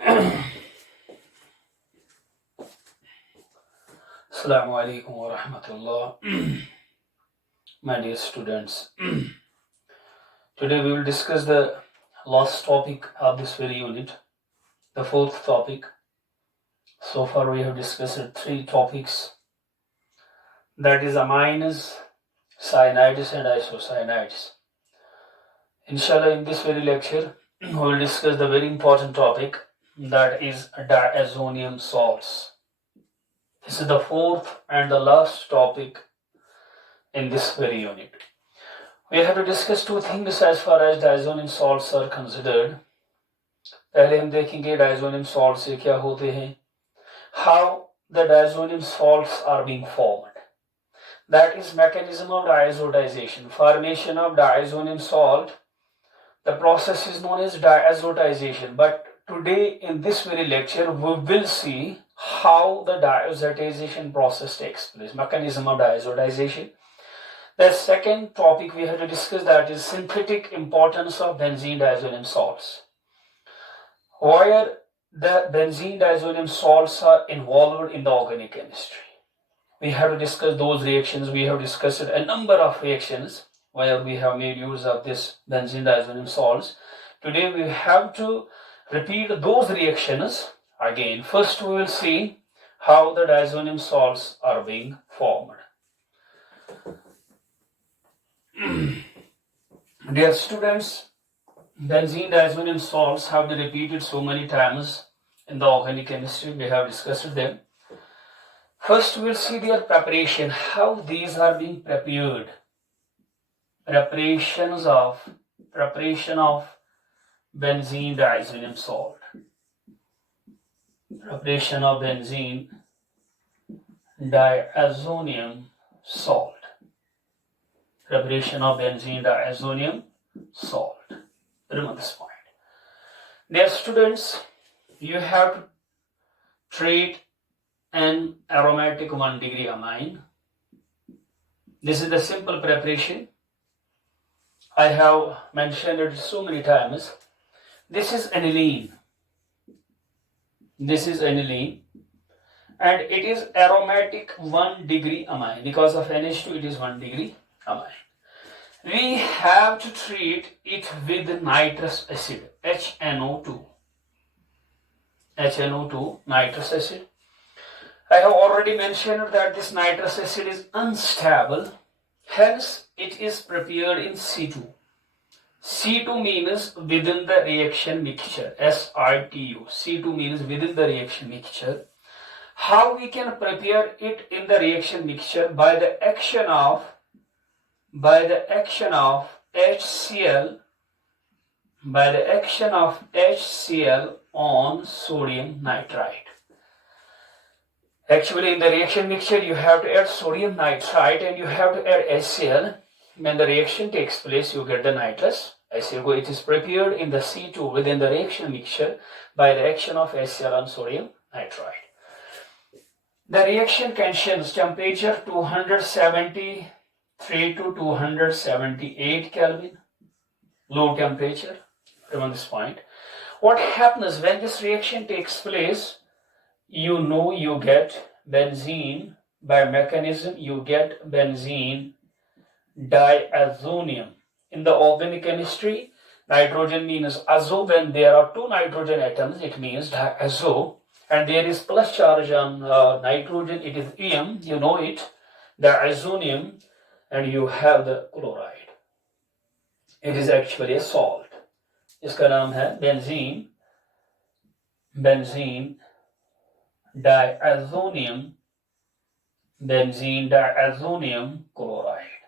Assalamu alaikum wa rahmatullah. My dear students, today we will discuss the last topic of this very unit, the fourth topic. So far we have discussed three topics, that is amines, cyanides and isocyanides. Inshallah, in this very lecture we will discuss the very important topic, that is diazonium salts. This is the fourth and the last topic in this very unit. We have to discuss two things as far as diazonium salts are considered. पहले हम देखेंगे diazonium salts से क्या होते हैं, how the diazonium salts are being formed. That is mechanism of diazotization. Formation of diazonium salt, the process is known as diazotization. But today in this very lecture we will see how the diazotization process takes place, mechanism of diazotization. The second topic we have to discuss, that is synthetic importance of benzene diazonium salts. Where the benzene diazonium salts are involved in the organic chemistry. We have to discuss those reactions. We have discussed a number of reactions where we have made use of this benzene diazonium salts. Today we have to repeat those reactions again. First we will see how the diazonium salts are being formed. Dear students, benzene diazonium salts have been repeated so many times in the organic chemistry. We have discussed them. First we will see their preparation, how these are being prepared. Preparation of benzene diazonium salt. Preparation of benzene diazonium salt. Preparation of benzene diazonium salt. Remember this point. Dear students, you have to treat an aromatic 1 degree amine. This is the simple preparation. I have mentioned it so many times. This is aniline. This is aniline. And it is aromatic 1 degree amine. Because of NH2, it is 1 degree amine. We have to treat it with nitrous acid, HNO2. HNO2, nitrous acid. I have already mentioned that this nitrous acid is unstable, hence it is prepared in C2. C2 means within the reaction mixture, SITU. C2 means within the reaction mixture. How we can prepare it in the reaction mixture? By the action of HCl, on sodium nitrite. Actually, in the reaction mixture, you have to add sodium nitrite and you have to add HCl. When the reaction takes place, you get the nitrous acid. It is prepared in the C2 within the reaction mixture by the action of HCl on sodium nitrite. The reaction conditions temperature 273 to 278 Kelvin, low temperature. Remember this point. What happens when this reaction takes place? You get benzene, by mechanism you get benzene diazonium. In the organic chemistry, nitrogen means azo. When there are two nitrogen atoms, it means diazo. And there is plus charge on nitrogen, it is Em, you know it, diazonium, and you have the chloride. It is actually a salt. इसका नाम है benzene diazonium chloride.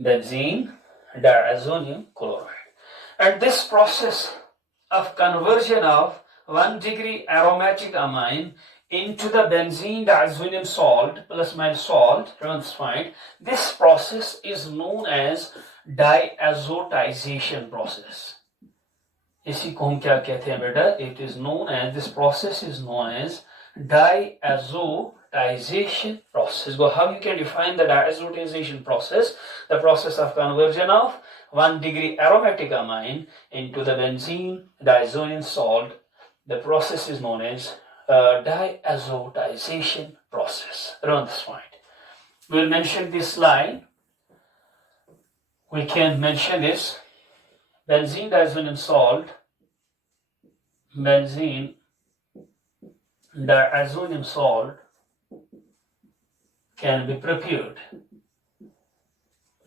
Benzene diazonium chloride. And this process of conversion of 1 degree aromatic amine into the benzene diazonium salt plus minus salt, this process is known as diazotization process. इसी को हम क्या कहते हैं बेटा? It is known as, this process is known as diazotization process. How you can define the diazotization process? The process of conversion of 1 degree aromatic amine into the benzene diazonium salt The process is known as diazotization process. Around this point, we'll mention this line. We can mention this: benzene diazonium salt, benzene diazonium salt can be prepared.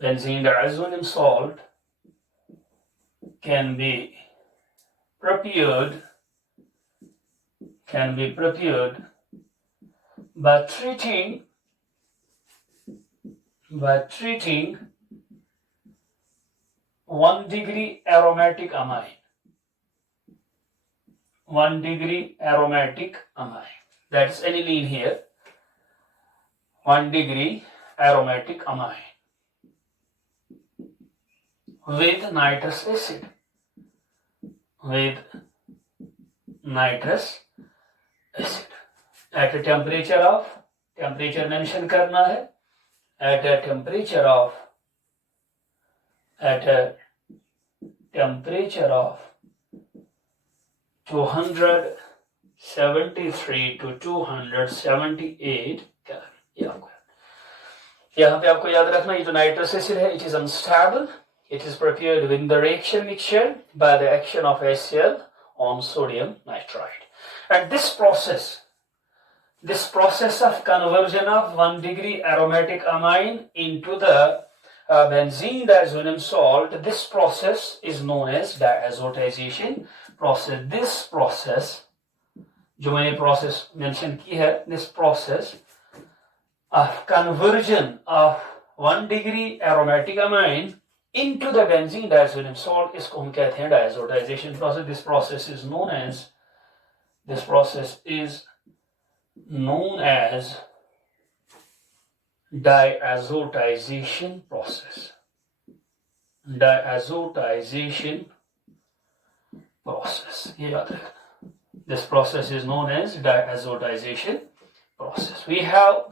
Benzene diazonium salt can be prepared by treating 1-degree aromatic amine. 1-degree aromatic amine. That's aniline here. 1-degree aromatic amine with nitrous acid. At a temperature mention करना है, at a temperature of 273 to 278 calorie. यहाँ पे आपको याद रखना, ये जो nitrous acid है, it is unstable. It is prepared with the reaction mixture by the action of HCl on sodium nitrite. And this process of conversion of 1-degree aromatic amine into the benzene diazonium salt, this process is known as diazotization process. This process, जो मैंने process mention की है, this process of conversion of 1-degree aromatic amine into the benzene diazonium salt, इसको हम कहते हैं diazotization process. This process is known as diazotization process. Diazotization process. ये याद रखना. This process is known as diazotization process. We have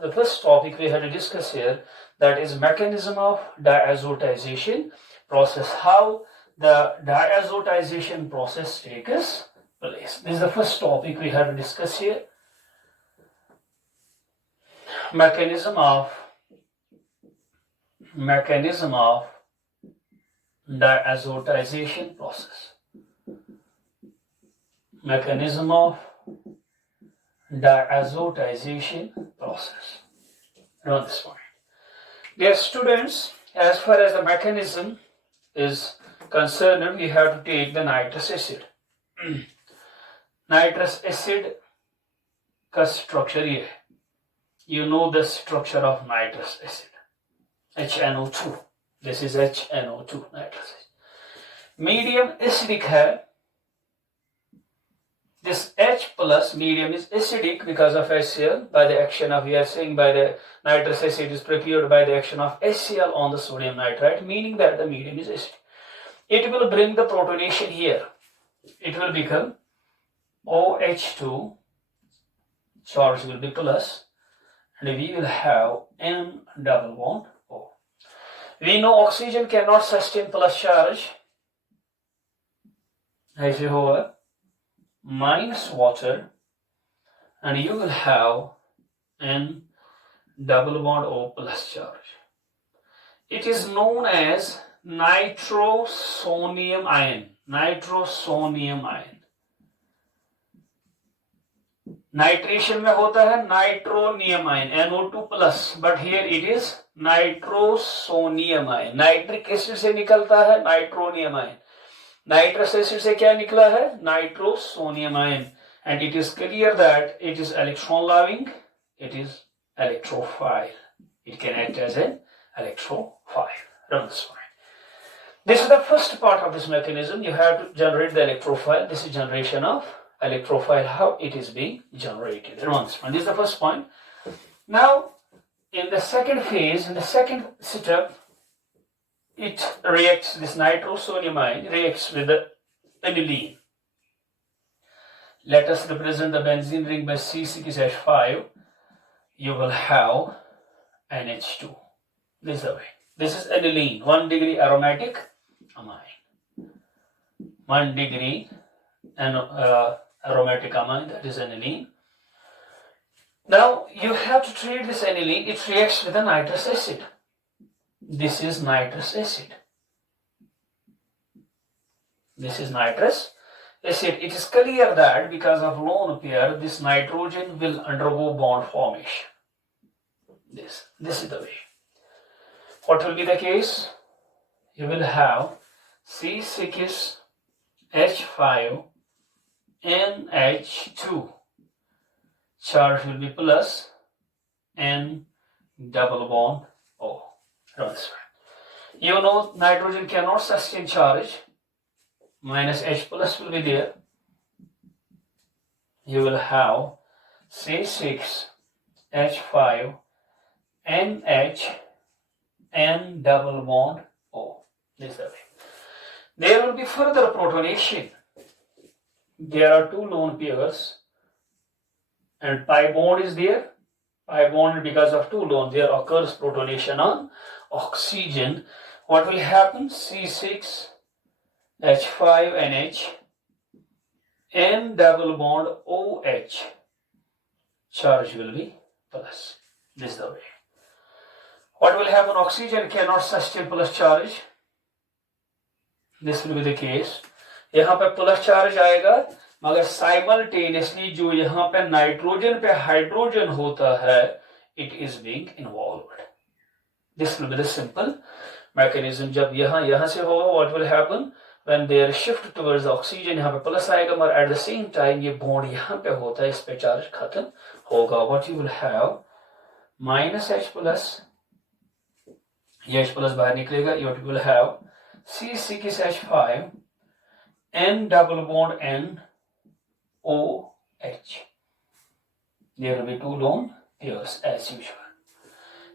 the first topic we had to discuss here, that is mechanism of diazotization process, how the diazotization process takes place. This is the first topic we had to discuss here. Mechanism of diazotization process. Mechanism of diazotization process. Note this point. Dear students, as far as the mechanism is concerned, we have to take the nitrous acid. Nitrous acid का structure ये है. You know the structure of nitrous acid. HNO2. This is HNO2, nitrous acid. Medium acidic है. This H plus medium is acidic because of HCl by the action of, we are saying, by the nitrous acid is prepared by the action of HCl on the sodium nitrite, meaning that the medium is acidic. It will bring the protonation here. It will become OH2, charge will be plus, and we will have N double bond O. We know oxygen cannot sustain plus charge. ऐसे होगा minus water, and you will have N double bond O plus charge. It is known as nitrosonium ion. Nitrosonium ion. Nitration में होता है nitronium ion, NO2 plus, but here it is nitrosonium ion. Nitric acid से निकलता है nitronium ion. Nitrous acid से क्या निकला है? Nitrosonium ion. And it is clear that it is electron loving, it is electrophile. It can act as an electrophile. Run this point. This is the first part of this mechanism. You have to generate the electrophile. This is generation of electrophile, how it is being generated. Run this point. This is the first point. Now, in the second phase, in the second step, it reacts, this nitrosonium ion reacts with the aniline. Let us represent the benzene ring by C6H5. You will have NH2. This is the way. This is aniline, 1-degree aromatic amine. 1-degree aromatic amine, that is aniline. Now you have to treat this aniline, it reacts with a nitrous acid. This is nitrous acid. This is nitrous acid. It is clear that because of lone pair, this nitrogen will undergo bond formation. This is the way. What will be the case? You will have C6H5NH2. Charge will be plus N double bond O. You know nitrogen cannot sustain charge. Minus H plus will be there. You will have C6H5NH N double bond O. This is the way. There will be further protonation. There are two lone pairs and pi bond is there. Pi bond, because of two lone, there occurs protonation on oxygen. What will happen? C6H5NH N double bond OH. Charge will be plus. This is the way. What will happen? Oxygen cannot sustain plus charge. This will be the case. यहाँ पे plus charge आएगा, मगर simultaneously जो यहाँ पे nitrogen पे hydrogen होता है, it is being involved. This will be the simple mechanism. जब यहाँ से होगा, what will happen? When they are shift towards the oxygen, यहाँ पे प्लस आएगा, मगर at the same time ये बॉन्ड यहाँ पे होता है, इस पे चार्ज खत्म होगा. What you will have? Minus H plus, ये H plus बाहर निकलेगा. You will have C6H5 N double bond N OH. There will be two lone pairs as usual.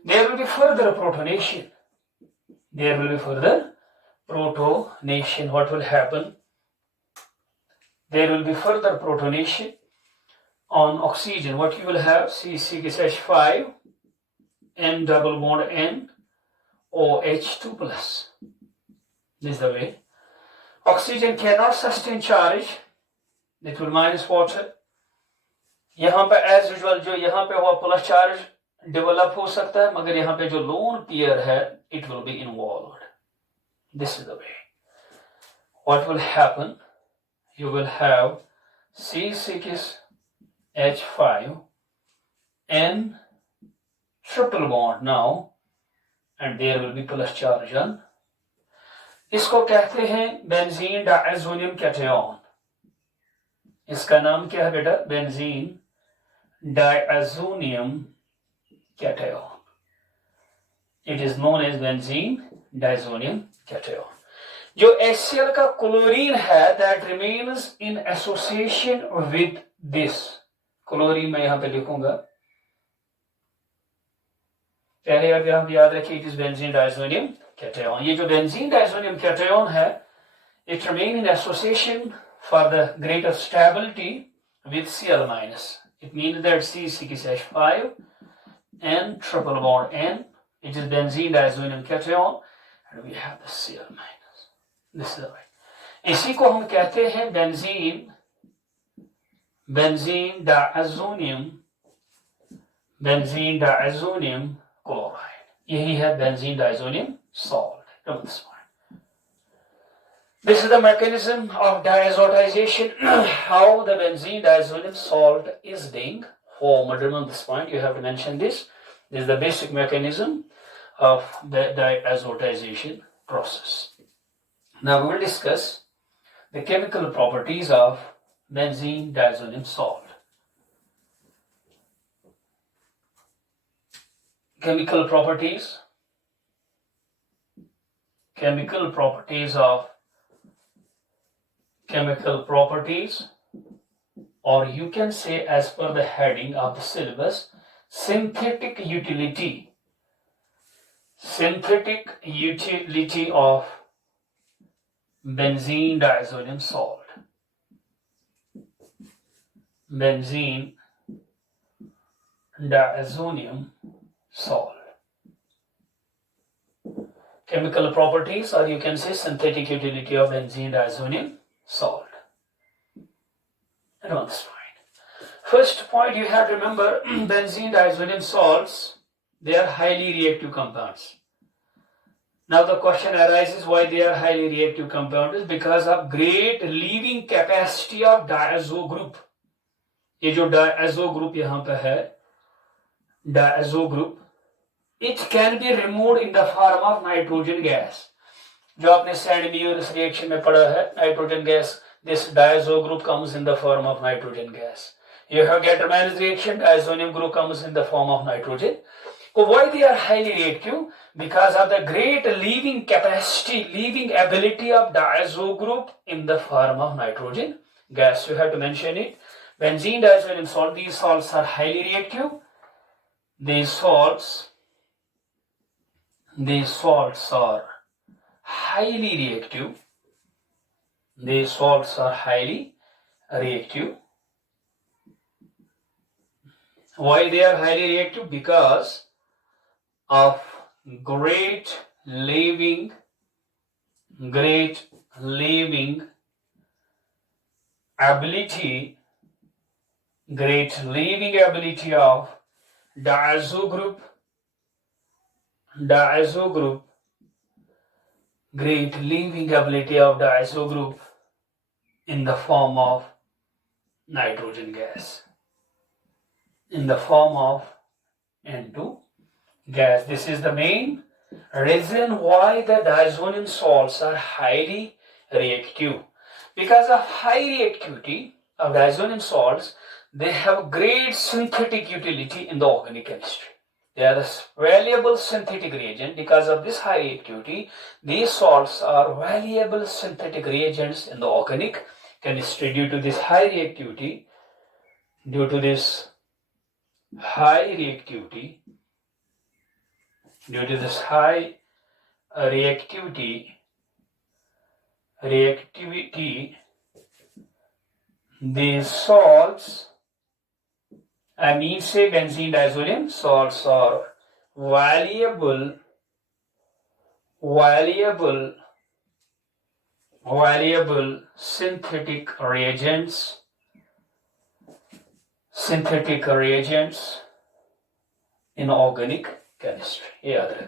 There will be further protonation. What will happen? There will be further protonation on oxygen. What you will have? C6H5 N double bond N OH2 plus. This is the way. Oxygen cannot sustain charge. It will minus water. यहाँ पे as usual जो यहाँ पे हुआ plus charge develop हो सकता है, मगर यहाँ पे जो lone pair है, it will be involved. This is the way. What will happen? You will have C6H5 N triple bond now, and there will be plus charge on. इसको कहते हैं बेंजीन डायजोनियम कैटायन. इसका नाम क्या है बेटा? Benzene diazonium cation. It is known as benzene diazonium cation. जो HCl का क्लोरीन है, that remains in association with this. Chlorine मैं यहाँ पे लिखूंगा. पहले आप यहाँ पे याद रखिए, it is benzene diazonium cation. ये जो benzene diazonium cation है, it remain in association for the greater stability with Cl minus. It means that C6H5 N triple bond N, it is benzene diazonium cation, and we have the Cl minus. This is the way. इसी को हम कहते हैं benzene diazonium chloride. यही है benzene diazonium salt. This is the mechanism of diazotization. How the benzene diazonium salt is being formed. Remember this point, you have to mention this. This is the basic mechanism of the diazotization process. Now we will discuss the chemical properties of benzene diazonium salt. Chemical properties or you can say as per the heading of the syllabus, synthetic utility of benzene diazonium salt. Benzene diazonium salt. Chemical properties, or you can say synthetic utility of benzene diazonium salt. No, that's fine. First point you have to remember, benzene diazonium salts, they are highly reactive compounds. Now the question arises why they are highly reactive compounds, because of great leaving capacity of diazo group. ये जो diazo group यहाँ पे है, diazo group, it can be removed in the form of nitrogen gas. जो आपने Sand-Mears reaction में पढ़ा है, nitrogen gas, this diazo group comes in the form of nitrogen gas. You have Gattermann's reaction, diazonium group comes in the form of nitrogen. So why they are highly reactive? Because of the great leaving capacity, leaving ability of diazo group in the form of nitrogen gas. You have to mention it. Benzene diazonium salt, these salts are highly reactive. These salts are highly reactive. These salts are highly reactive. Why they are highly reactive? Because of great leaving ability of diazo group, great leaving ability of diazo group in the form of nitrogen gas, in the form of N2 gas. This is the main reason why the diazonium salts are highly reactive. Because of high reactivity of diazonium salts, they have great synthetic utility in the organic chemistry. They are a valuable synthetic reagent. Because of this high reactivity, these salts are valuable synthetic reagents in the organic chemistry. Due to this high reactivity, these salts, I mean say benzene diazonium salts are valuable synthetic reagents in organic chemistry. Yeah,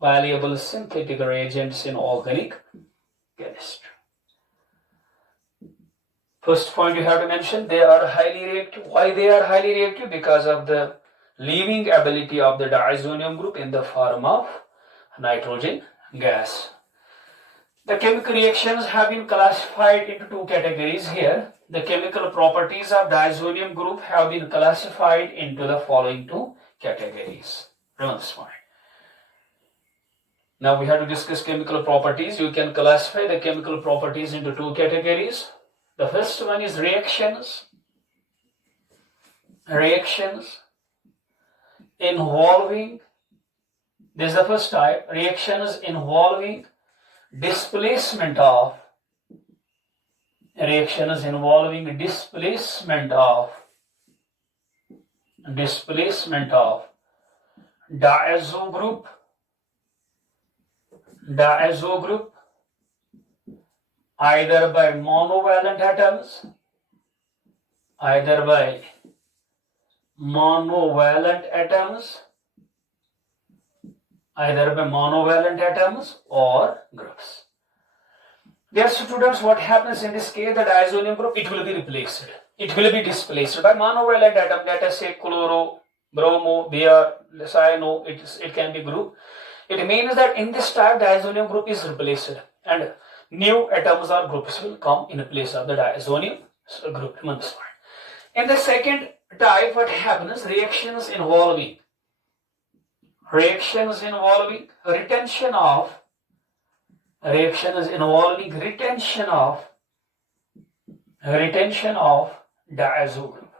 valuable synthetic reagents in organic chemistry. First point you have to mention, they are highly reactive. Why they are highly reactive? Because of the leaving ability of the diazonium group in the form of nitrogen gas. The chemical reactions have been classified into two categories here. The chemical properties of diazonium group have been classified into the following two categories. Remember this point. Now we have to discuss chemical properties. You can classify the chemical properties into two categories. The first one is reactions involving, this is the first type, reactions involving displacement of diazo group either by monovalent atoms, or groups. Dear students, what happens in this case, the diazonium group, it will be replaced. It will be displaced by monovalent atom. Let us say chloro, bromo, Br, cyano, it can be group. It means that in this type, diazonium group is replaced and new atoms or groups will come in place of the diazonium group. In the second type, what happens? Reactions involving retention of diazo group.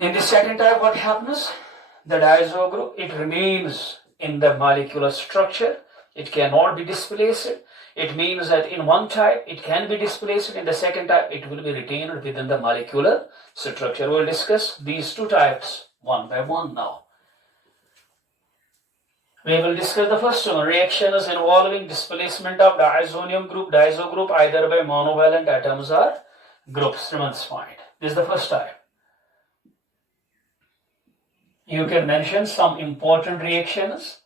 In the second type, what happens? The diazo group, it remains in the molecular structure. It cannot be displaced. It means that in one type, it can be displaced. In the second type, it will be retained within the molecular structure. We'll discuss these two types one by one now. We will discuss the first one, reactions involving displacement of diazonium group, diazo group, either by monovalent atoms or groups. Remember this point. This is the first type. You can mention some important reactions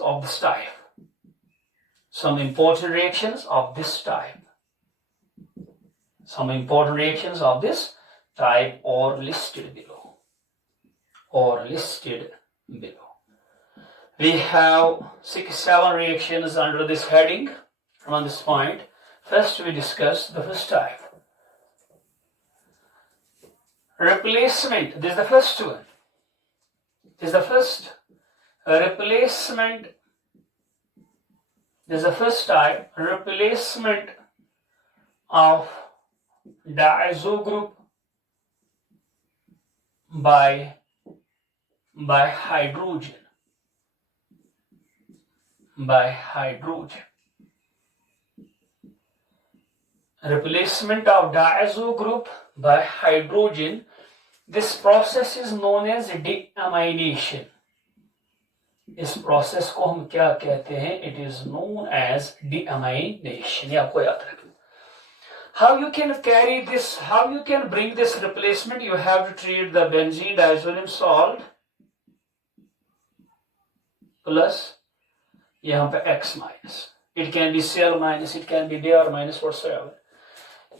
of this type. Some important reactions of this type. Some important reactions of this type or listed below. We have 6-7 reactions under this heading. From this point, first we discuss the first type. Replacement. This is the first one. This is the first replacement. This is the first type. Replacement of diazo group by hydrogen. Replacement of diazo group by hydrogen. This process is known as deamination. इस process को हम क्या कहते हैं? It is known as deamination. ये आपको याद रखना. How you can carry this? How you can bring this replacement? You have to treat the benzene diazonium salt plus यहाँ पे X minus. It can be Cl minus. It can be Br minus whatsoever.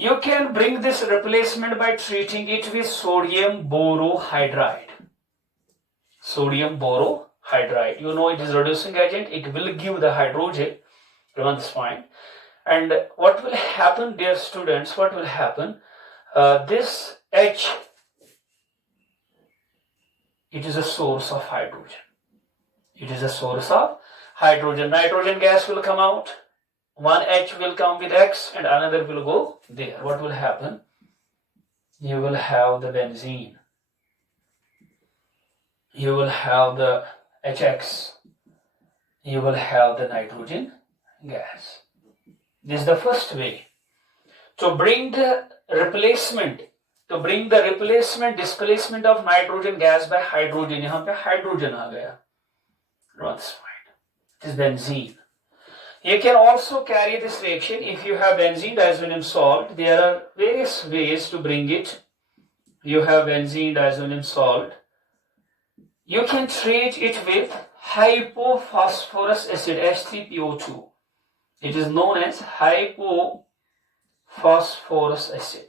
You can bring this replacement by treating it with sodium borohydride. Sodium borohydride. You know it is reducing agent. It will give the hydrogen. Remember this point. And what will happen, dear students? What will happen? This H, it is a source of hydrogen. Nitrogen gas will come out. One H will come with X and another will go there. What will happen? You will have the benzene. You will have the HX. You will have the nitrogen gas. This is the first way to bring the replacement, displacement of nitrogen gas by hydrogen. यहाँ पे hydrogen आ गया. That's fine. It is benzene. You can also carry this reaction if you have benzene diazonium salt. There are various ways to bring it. You have benzene diazonium salt. You can treat it with hypophosphorus acid, H3PO2. It is known as hypophosphorus acid.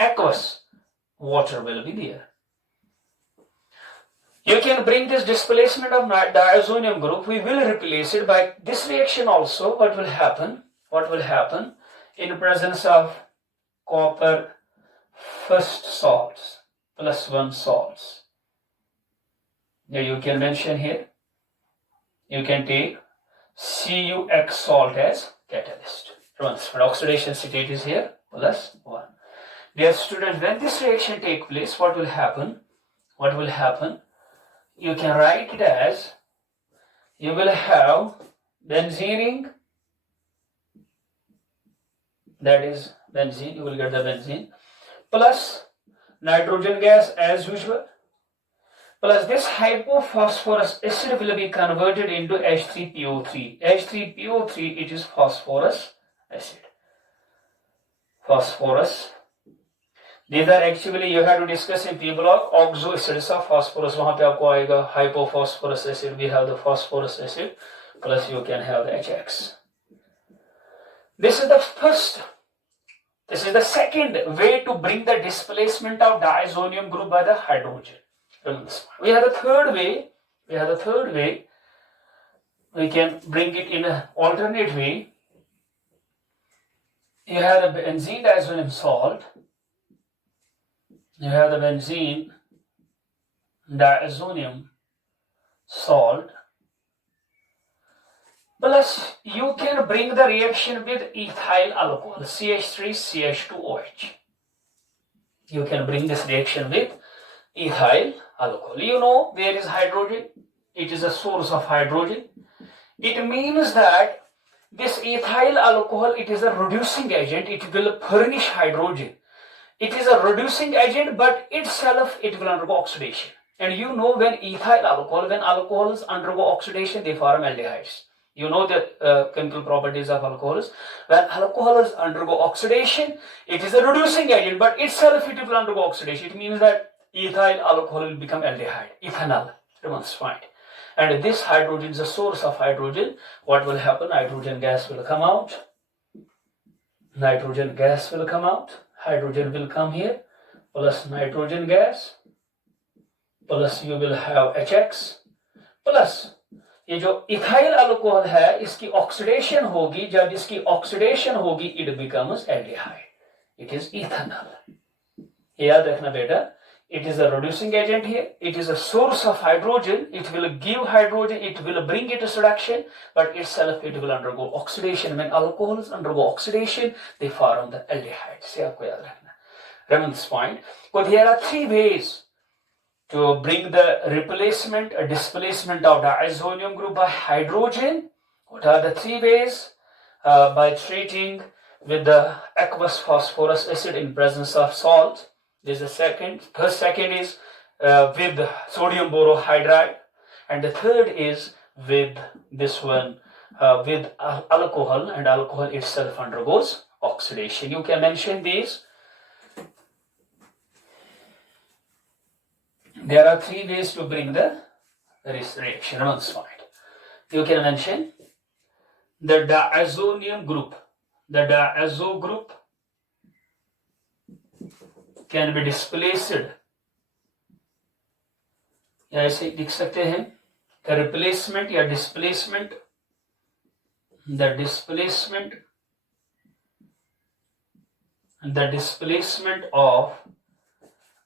Aqueous water will be there. You can bring this displacement of diazonium group. We will replace it by this reaction also. What will happen? In presence of copper first salts plus 1 salts. Now you can mention here. You can take CuX salt as catalyst. Transfer oxidation state is here plus 1. Dear students, when this reaction takes place, what will happen? You can write it as, you will have benzening, that is benzene, you will get the benzene, plus nitrogen gas as usual, plus this hypophosphorus acid will be converted into H3PO3. H3PO3, it is phosphorus acid. These are actually, you have to discuss in P block, oxo acids of phosphorus. वहाँ पे आपको आएगा hypophosphorus acid. We have the phosphorus acid, plus you can have the HX. This is the second way to bring the displacement of diazonium group by the hydrogen. We have the third way. We can bring it in an alternate way. You have the benzene diazonium salt. You have the benzene diazonium salt. Plus, you can bring the reaction with ethyl alcohol, CH3CH2OH. You can bring this reaction with ethyl alcohol. You know there is hydrogen. It is a source of hydrogen. It means that This ethyl alcohol, it is a reducing agent. It will furnish hydrogen. It is a reducing agent, but itself it will undergo oxidation. And you know, when ethyl alcohol, when alcohols undergo oxidation, they form aldehydes. You know the chemical properties of alcohols. When alcohols undergo oxidation, it is a reducing agent, but itself it will undergo oxidation. It means that ethyl alcohol will become aldehyde, ethanol, remains fine. And this hydrogen is a source of hydrogen. What will happen? Hydrogen gas will come out. Nitrogen gas will come out. Hydrogen will come here, plus nitrogen gas, plus you will have HX, plus ये जो ethyl alcohol है इसकी oxidation होगी. जब इसकी oxidation होगी it becomes aldehyde, it is ethanol. याद रखना बेटा, it is a reducing agent here. It is a source of hydrogen. It will give hydrogen. It will bring it to reduction, but itself it will undergo oxidation. When alcohols undergo oxidation, they form the aldehyde. से आपको याद रखना. Remember this point. But there are three ways to bring the replacement, a displacement of the diazonium group by hydrogen. What are the three ways? By treating with the aqueous phosphorus acid in presence of salt. This is the second. The second is with sodium borohydride, and the third is with this one with alcohol, and alcohol itself undergoes oxidation. You can mention these. There are three ways to bring the reaction on this point. You can mention the diazonium group. The diazo group can be displaced. या ऐसे लिख सकते हैं the replacement या displacement, the displacement of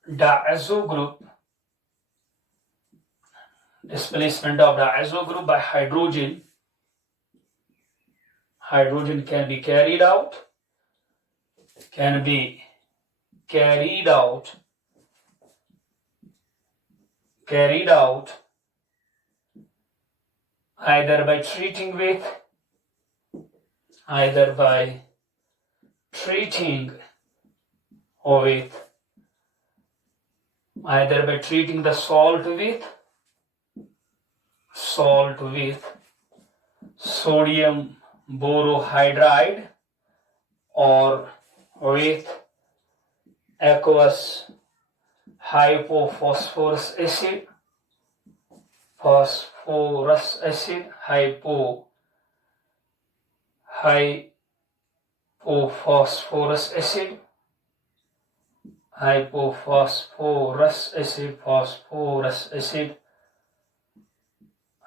diazo group, displacement of diazo group by hydrogen. Hydrogen can be carried out either by treating the salt with sodium borohydride or with aqueous hypophosphorus acid,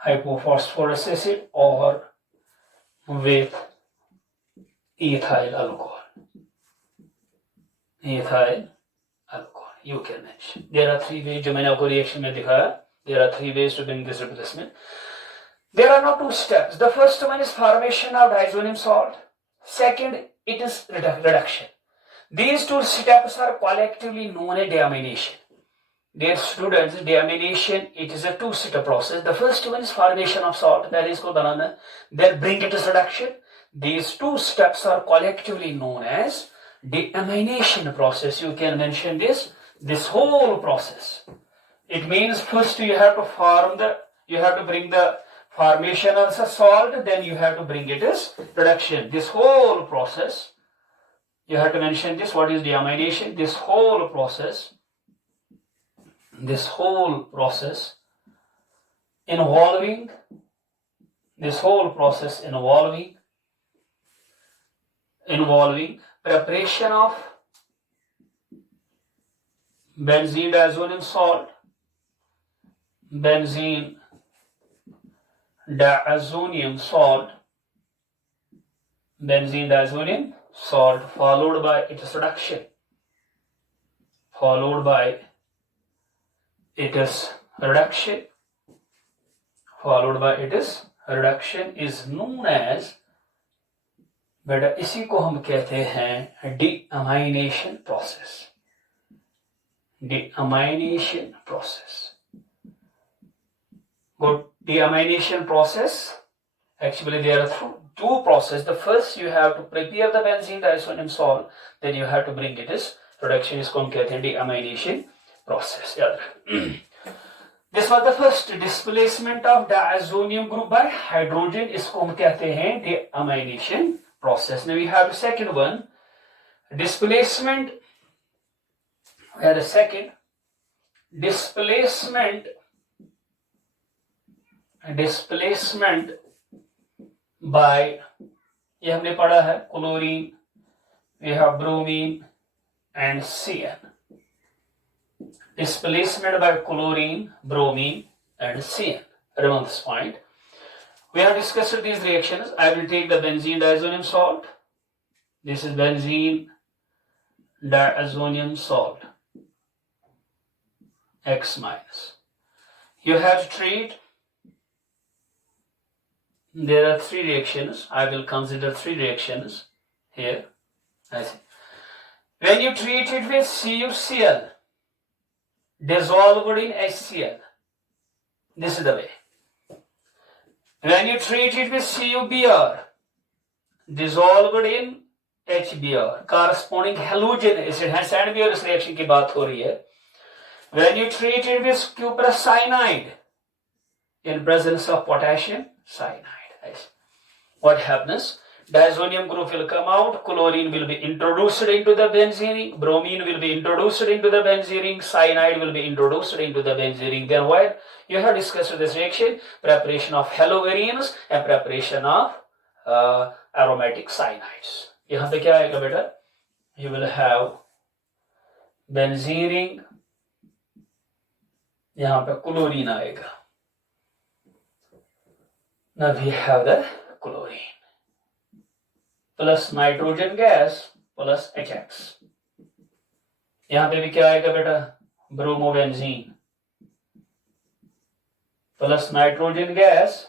hypophosphorus acid, or with ethyl alcohol. You can mention. There are three ways. जो मैंने आपको reaction में दिखाया. There are three ways to bring this replacement. There are now two steps. The first one is formation of diazonium salt. Second, it is reduction. These two steps are collectively known as deamination. Dear students, deamination, it is a two-step process. The first one is formation of salt, that is called banana. Then bring it to reduction. These two steps are collectively known as deamination process. You can mention this whole process. It means first you have to bring the formation of the salt, then you have to bring it as reduction. This whole process, you have to mention this. What is deamination? This whole process involving preparation of benzene diazonium salt, followed by its reduction, is known as, बेटा इसी को हम कहते हैं deamination process. Good. Deamination process, actually there are two processes. The first, you have to prepare the benzene diazonium salt, then you have to bring it as production. इसको हम कहते हैं deamination process. याद रखें. This was the first displacement of diazonium group by hydrogen. इसको हम कहते हैं deamination process. Now we have the second one, displacement. We have the second displacement by, ये हमने पढ़ा है, chlorine, we have bromine and CN. Displacement by chlorine, bromine and CN. Remember this point. We have discussed these reactions. I will take the benzene diazonium salt. This is benzene diazonium salt, X minus. You have to treat. There are three reactions. I will consider three reactions here. I see. When you treat it with CuCl dissolved in HCl, this is the way. When you treat it with CuBr dissolved in HBr, corresponding halogen acid, hence Sandbier's reaction की बात हो रही है. When you treat it with cuprous cyanide in presence of potassium cyanide, what happens? Diazonium group will come out, chlorine will be introduced into the benzene ring, bromine will be introduced into the benzene ring, cyanide will be introduced into the benzene ring. Then what? You have discussed this reaction, preparation of haloarenes and preparation of aromatic cyanides. यहाँ पे क्या आएगा बेटा? You will have benzene ring, यहाँ पे chlorine आएगा. Now we have the chlorine plus nitrogen gas plus HX. यहाँ पे भी क्या आएगा बेटा? Bromobenzene plus nitrogen gas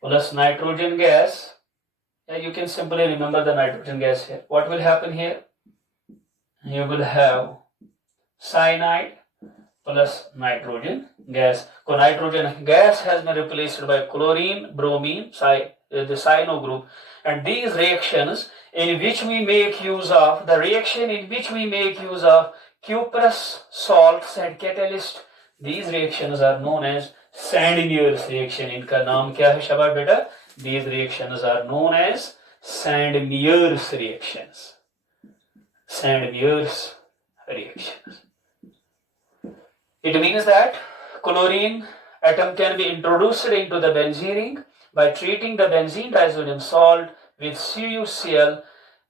plus nitrogen gas. Yeah, you can simply remember the nitrogen gas here. What will happen here? You will have cyanide plus nitrogen gas. So nitrogen gas has been replaced by chlorine, bromine, the cyano group, and these reactions in which we make use of, the reaction in which we make use of cuprous salts and catalyst, these reactions are known as Sandmeyer's reaction. इनका नाम क्या है शाबाश बेटा? These reactions are known as Sandmeyer's reactions. Sandmeyer's reactions. It means that chlorine atom can be introduced into the benzene ring by treating the benzene diazonium salt with CuCl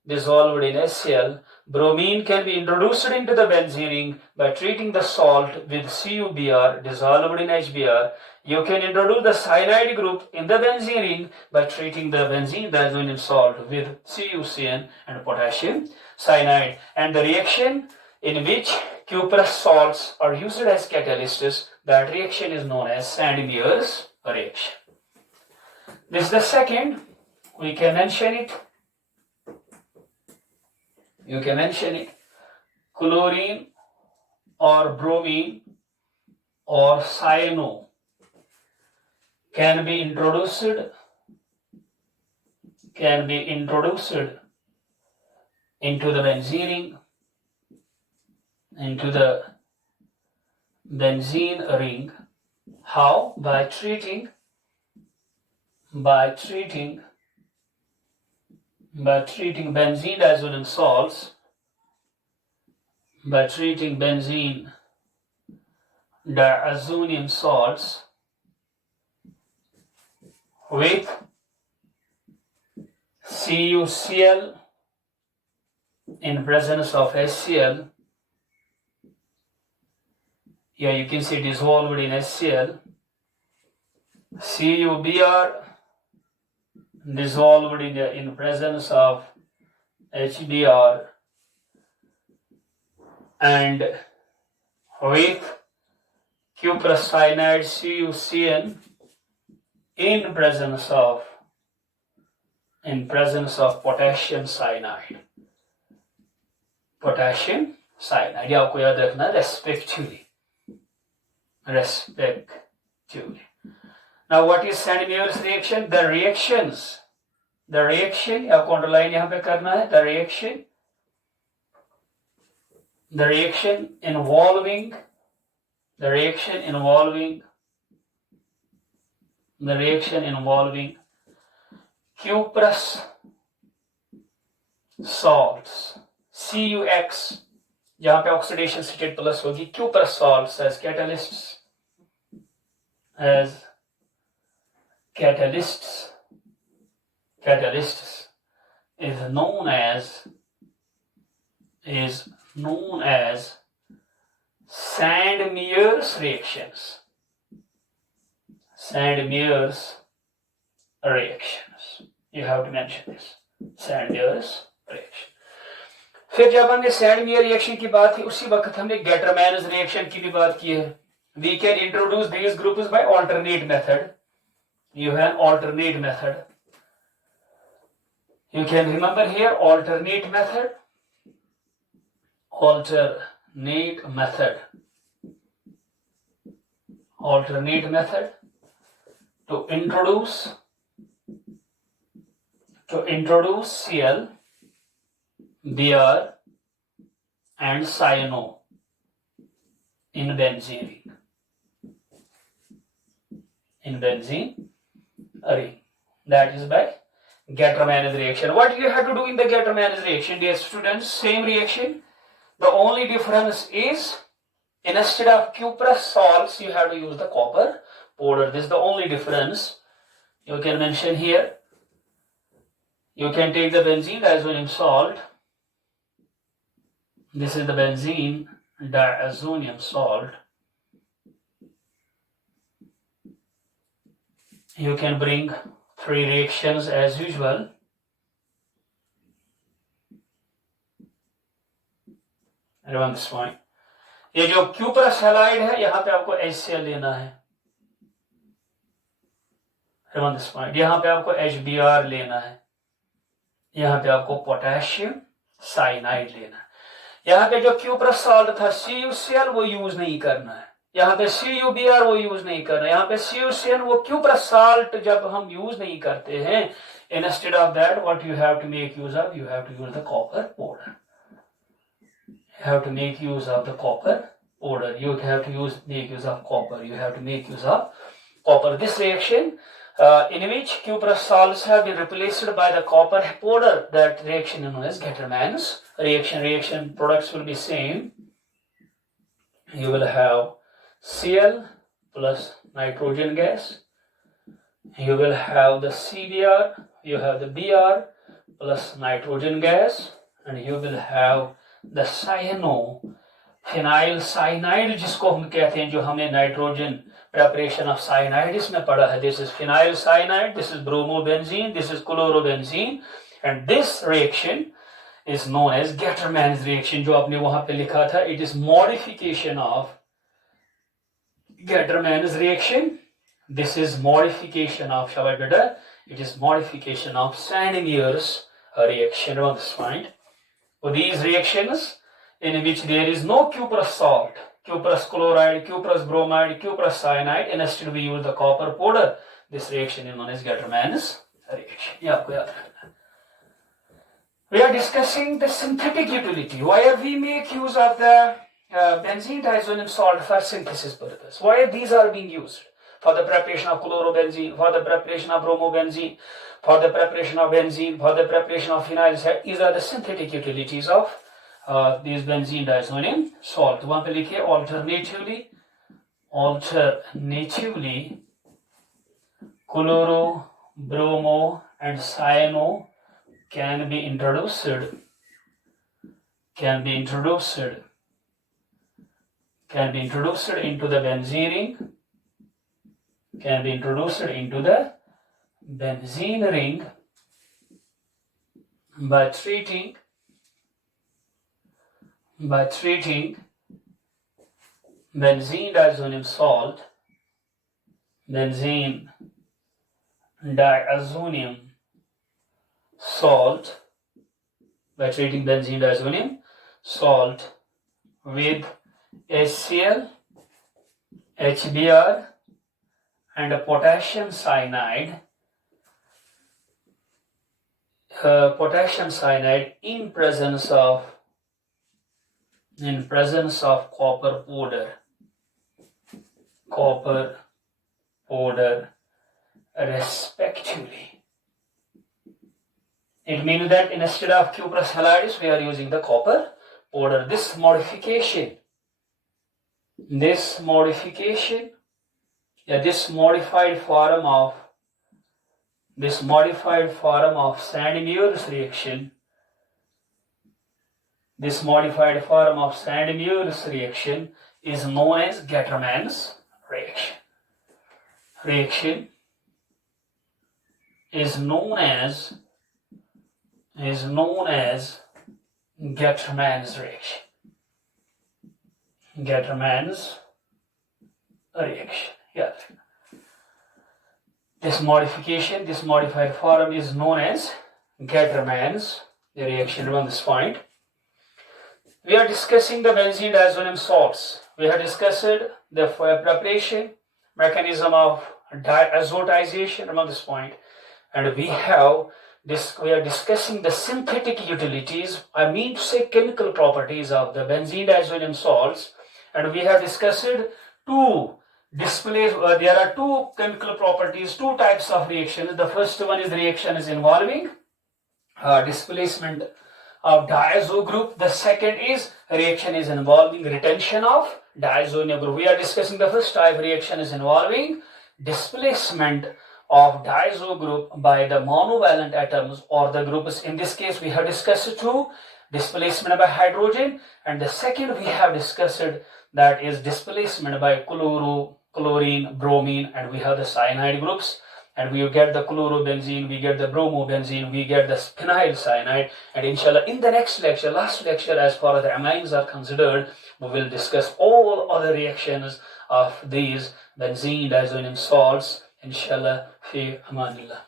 dissolved in HCl. Bromine can be introduced into the benzene ring by treating the salt with CuBr dissolved in HBr. You can introduce the cyanide group in the benzene ring by treating the benzene diazonium salt with CuCN and potassium cyanide. And the reaction in which cuprous salts are used as catalysts, that reaction is known as Sandmeyer's reaction. This is the second. We can mention it. You can mention it. Chlorine or bromine or cyano can be introduced into the benzene ring, into the benzene ring. How? By treating benzene diazonium salts, by treating benzene diazonium salts with CuCl in presence of HCl. Here you can see dissolved in HCl. CuBr dissolved in presence of HBr, and with cuprous cyanide CuCN in presence of potassium cyanide. Potassium cyanide. ये आपको याद रखना respectively. Now what is Sand-Muir's reaction? The reaction आपको underline यहाँ पे करना है. The reaction involving cuprous salts CuX, जहाँ पे oxidation state plus होगी, cuprous salts as catalysts is known as Sand-Muir's reactions. You have to mention this. Sand-Muir's reaction. फिर जब हमने Sand-Muir reaction की बात की, उसी वक्त हमने Gattermann's reaction की भी बात की है. We can introduce these groups by alternate method. You have an alternate method. You can remember here alternate method to introduce Cl, Br and cyano in benzene ring. That is by Gattermann's reaction. What do you have to do in the Gattermann's reaction, dear students? Same reaction. The only difference is instead of cuprous salts, you have to use the copper powder. This is the only difference. You can mention here. You can take the benzene diazonium salt. This is the benzene diazonium salt. You can bring 3 reactions as usual. Remember this point. ये जो cuprous halide है, यहाँ पे आपको HCl लेना है. Remember this point. यहाँ पे आपको HBr लेना है. यहाँ पे आपको पोटेशियम साइनाइड लेना है. यहाँ पे जो cuprous salt था CuCl वो यूज नहीं करना है. यहाँ पे CuBr वो यूज नहीं करना. यहाँ पे CuCl वो cuprous salt जब हम यूज नहीं करते हैं, instead of that what you have to make use of? You have to use the copper powder. You have to make use of the copper powder. You have to make use of copper. You have to make use of copper. This reaction in which cuprous salts have been replaced by the copper powder, that reaction is known as Gattermann's reaction. Reaction products will be same. You will have Cl plus nitrogen gas. You will have the CBr. You have the Br plus nitrogen gas, and you will have the cyano, phenyl cyanide जिसको हम कहते हैं, जो हमें nitrogen preparation of cyanide इसमें पढ़ा है. This is phenyl cyanide, this is bromobenzene, this is chlorobenzene, and this reaction is known as Gattermann's reaction. जो आपने वहाँ पे लिखा था, it is modification of Gattermann's reaction. This is modification of Shabbat Beda. It is modification of Sand-Muir's reaction on this point. So these reactions in which there is no cuprous salt, cuprous chloride, cuprous bromide, cuprous cyanide, instead we use the copper powder. This reaction is known as Gattermann's reaction. ये आपको याद रखना. We are discussing the synthetic utility. Why we make use of the benzene diazonium salt for synthesis purpose? Why these are being used? For the preparation of chlorobenzene, for the preparation of bromobenzene, for the preparation of benzene, for the preparation of phenyl. These are the synthetic utilities of these benzene diazonium salt. वहाँ पे लिखिए alternatively chloro, bromo and cyano can be introduced into the benzene ring. Can be introduced into the benzene ring by treating benzene diazonium salt, by treating benzene diazonium salt with HCl, HBr and a potassium cyanide in presence of copper powder respectively. It means that instead of cuprous halide we are using the copper powder. This modified form of Sand-Muir's reaction. This modified form of Sand-Muir's reaction is known as Gattermann's reaction. Reaction is known as Gattermann's reaction. Gattermann's reaction. Yeah. This modified form is known as Gattermann's reaction. On this point, we are discussing the benzene diazonium salts. We have discussed the preparation mechanism of diazotisation on this point, and we are discussing the synthetic utilities, I mean to say chemical properties of the benzene diazonium salts, and we have discussed there are two chemical properties, two types of reactions. The first one is reaction is involving displacement of diazo group. The second is reaction is involving retention of diazonium group. We are discussing the first type. Reaction is involving displacement of diazo group by the monovalent atoms or the groups. In this case, we have discussed two, displacement by hydrogen, and the second we have discussed that is displacement by chlorine, bromine, and we have the cyanide groups, and we get the chlorobenzene, we get the bromobenzene, we get the phenyl cyanide, and inshallah in the next lecture, last lecture, as far as the amines are considered, we will discuss all other reactions of these benzene diazonium salts, inshallah, fi amanillah.